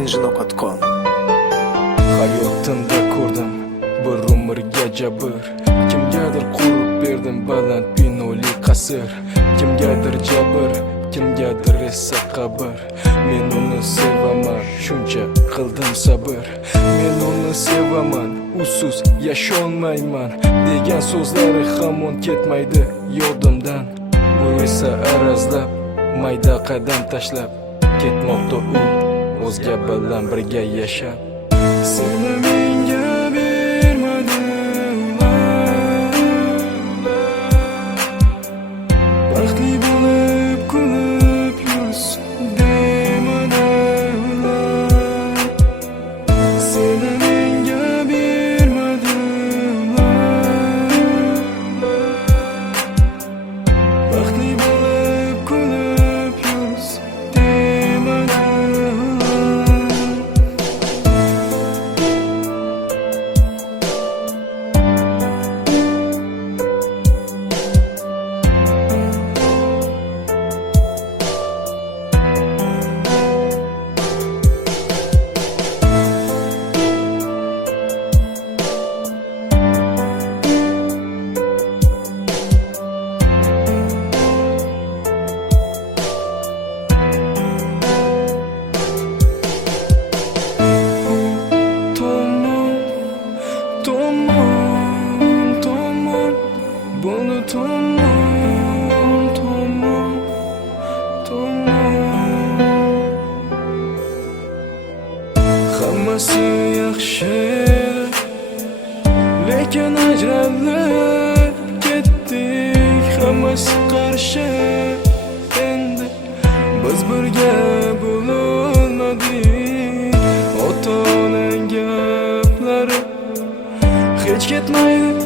kinjinokotgan. Hayotimda ko'rdim bir umrga jabr, kimgadir qurib berdim baland binoli qasr. Kimgadir jabr, kimgadir esa qabr. Men uni sevaman, shuncha qildim sabr. Men uni sevaman, usiz yasholmayman degan so'zlari hamon ketmaydi yodimdan. U esa arazlab, mayda qadam tashlab ketmoqda u o'zga bilan birga yashab. Seni menga bermadi ular, baxtli bo'lib kulib yursin demadi ular. Seni menga bermadi ular, baxtli bo'lib kulib yursin demadi ular. Bunu tomon hammasi yaxshi, lekin ajralib ketdik. Hammasi qarshi, endi biz birga bo'lolmadik. Ota-onang gaplari hech ketmaydi